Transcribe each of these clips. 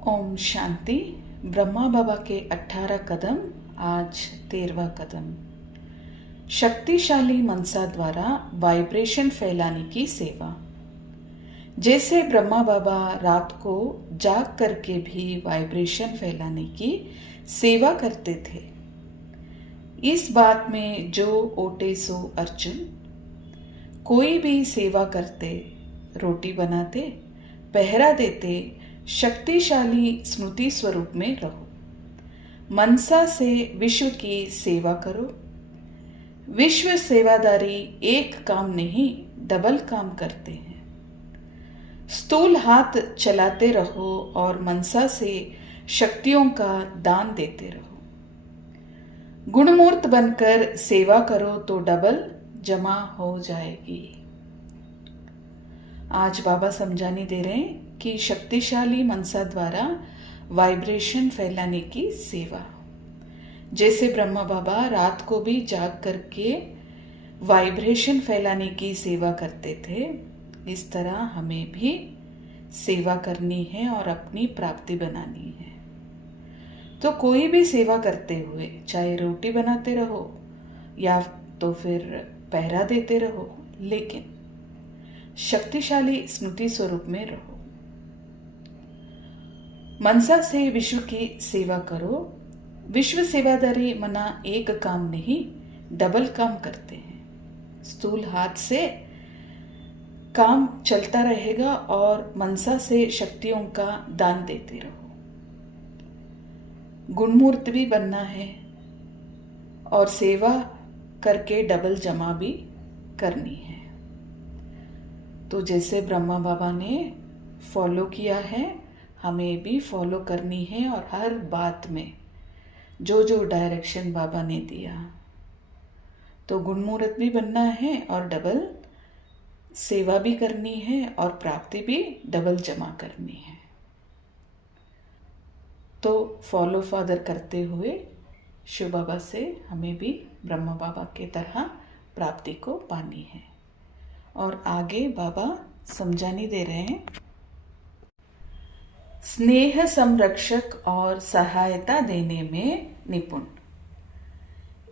ओम शांति। ब्रह्मा बाबा के 18 कदम, आज 13वां कदम। शक्तिशाली मनसा द्वारा वाइब्रेशन फैलाने की सेवा। जैसे ब्रह्मा बाबा रात को जाग करके भी वाइब्रेशन फैलाने की सेवा करते थे, इस बात में जो ओटे सो अर्जुन। कोई भी सेवा करते, रोटी बनाते, पहरा देते, शक्तिशाली स्मृति स्वरूप में रहो। मनसा से विश्व की सेवा करो। विश्व सेवादारी एक काम नहीं, डबल काम करते हैं। स्थूल हाथ चलाते रहो और मनसा से शक्तियों का दान देते रहो। गुणमूर्त बनकर सेवा करो तो डबल जमा हो जाएगी। आज बाबा समझाने दे रहे हैं कि शक्तिशाली मनसा द्वारा वाइब्रेशन फैलाने की सेवा। जैसे ब्रह्मा बाबा रात को भी जाग करके वाइब्रेशन फैलाने की सेवा करते थे, इस तरह हमें भी सेवा करनी है और अपनी प्राप्ति बनानी है। तो कोई भी सेवा करते हुए, चाहे रोटी बनाते रहो या तो फिर पहरा देते रहो, लेकिन शक्तिशाली स्मृति स्वरूप में रहो। मनसा से विश्व की सेवा करो। विश्व सेवादारी मना एक काम नहीं, डबल काम करते हैं। स्थूल हाथ से काम चलता रहेगा और मनसा से शक्तियों का दान देते रहो। गुणमूर्त भी बनना है और सेवा करके डबल जमा भी करनी है। तो जैसे ब्रह्मा बाबा ने फॉलो किया है, हमें भी फॉलो करनी है और हर बात में जो जो डायरेक्शन बाबा ने दिया, तो गुणमूर्त भी बनना है और डबल सेवा भी करनी है और प्राप्ति भी डबल जमा करनी है। तो फॉलो फादर करते हुए शिव बाबा से हमें भी ब्रह्मा बाबा के तरह प्राप्ति को पानी है। और आगे बाबा समझाने दे रहे हैं, स्नेह संरक्षक और सहायता देने में निपुण।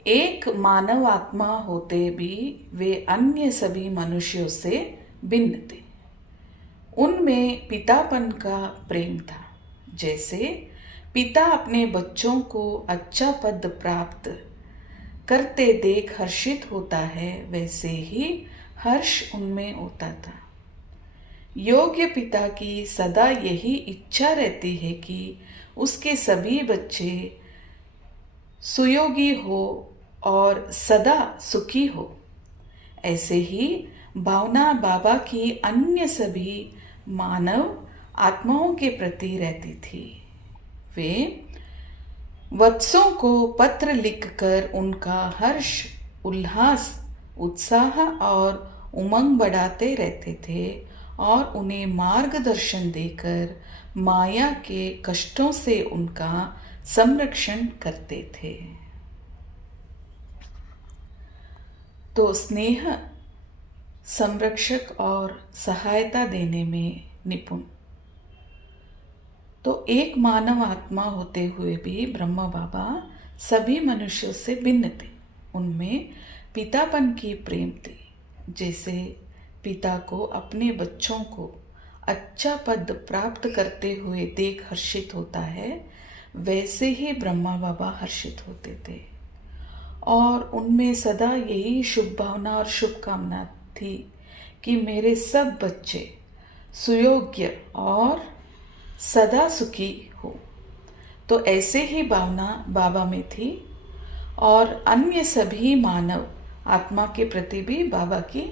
एक मानव आत्मा होते भी वे अन्य सभी मनुष्यों से भिन्न थे। उनमें पितापन का प्रेम था। जैसे पिता अपने बच्चों को अच्छा पद प्राप्त करते देख हर्षित होता है, वैसे ही हर्ष उनमें होता था। योग्य पिता की सदा यही इच्छा रहती है कि उसके सभी बच्चे सुयोगी हो और सदा सुखी हो। ऐसे ही भावना बाबा की अन्य सभी मानव आत्माओं के प्रति रहती थी। वे वत्सों को पत्र लिखकर उनका हर्ष, उल्लास, उत्साह और उमंग बढ़ाते रहते थे और उन्हें मार्गदर्शन देकर माया के कष्टों से उनका संरक्षण करते थे। तो स्नेह संरक्षक और सहायता देने में निपुण। तो एक मानव आत्मा होते हुए भी ब्रह्मा बाबा सभी मनुष्यों से भिन्न थे। उनमें पितापन की प्रेम थी। जैसे पिता को अपने बच्चों को अच्छा पद प्राप्त करते हुए देख हर्षित होता है, वैसे ही ब्रह्मा बाबा हर्षित होते थे और उनमें सदा यही शुभ भावना और शुभकामना थी कि मेरे सब बच्चे सुयोग्य और सदा सुखी हो। तो ऐसे ही भावना बाबा में थी और अन्य सभी मानव आत्मा के प्रति भी बाबा की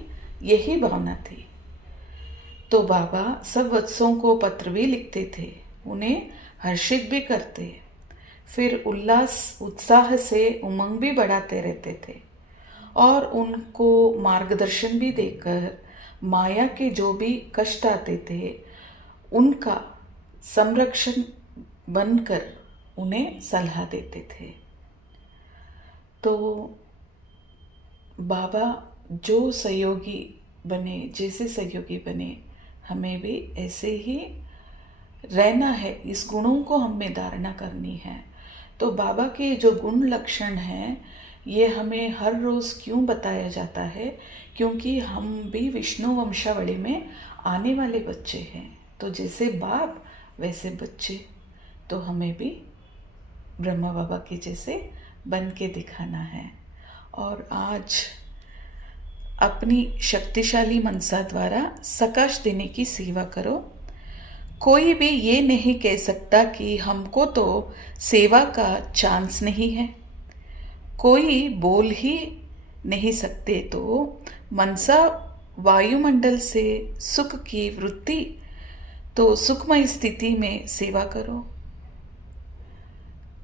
यही भावना थी। तो बाबा सब वत्सों को पत्र भी लिखते थे, उन्हें हर्षित भी करते, फिर उल्लास उत्साह से उमंग भी बढ़ाते रहते थे और उनको मार्गदर्शन भी देकर माया के जो भी कष्ट आते थे उनका संरक्षण बनकर उन्हें सलाह देते थे। तो बाबा जो सहयोगी बने, जैसे सहयोगी बने, हमें भी ऐसे ही रहना है, इस गुणों को हमें धारणा करनी है। तो बाबा के जो गुण लक्षण हैं ये हमें हर रोज़ क्यों बताया जाता है? क्योंकि हम भी विष्णु वंशावली में आने वाले बच्चे हैं। तो जैसे बाप वैसे बच्चे, तो हमें भी ब्रह्मा बाबा के जैसे बन के दिखाना है। और आज अपनी शक्तिशाली मनसा द्वारा सकाश देने की सेवा करो। कोई भी ये नहीं कह सकता कि हमको तो सेवा का चांस नहीं है। कोई बोल ही नहीं सकते तो मनसा वायुमंडल से सुख की वृत्ति, तो सुखमय स्थिति में सेवा करो।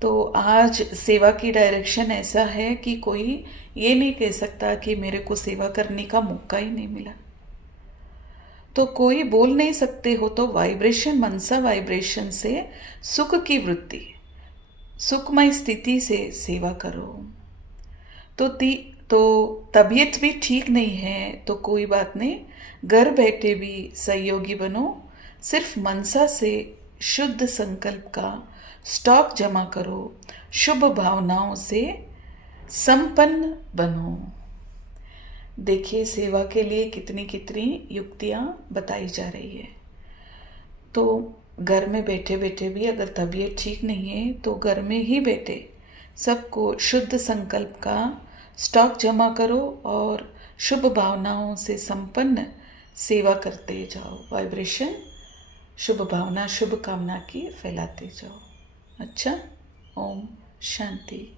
तो आज सेवा की डायरेक्शन ऐसा है कि कोई ये नहीं कह सकता कि मेरे को सेवा करने का मौका ही नहीं मिला। तो कोई बोल नहीं सकते हो तो वाइब्रेशन, मनसा वाइब्रेशन से सुख की वृत्ति, सुखमय स्थिति से सेवा करो। तो तबीयत भी ठीक नहीं है तो कोई बात नहीं, घर बैठे भी सहयोगी बनो। सिर्फ मनसा से शुद्ध संकल्प का स्टॉक जमा करो, शुभ भावनाओं से संपन्न बनो। देखिए सेवा के लिए कितनी कितनी युक्तियाँ बताई जा रही है। तो घर में बैठे बैठे भी अगर तबीयत ठीक नहीं है तो घर में ही बैठे सबको शुद्ध संकल्प का स्टॉक जमा करो और शुभ भावनाओं से संपन्न सेवा करते जाओ। वाइब्रेशन, शुभ भावना, शुभ कामना की फैलाते जाओ। अच्छा, ओम शांति।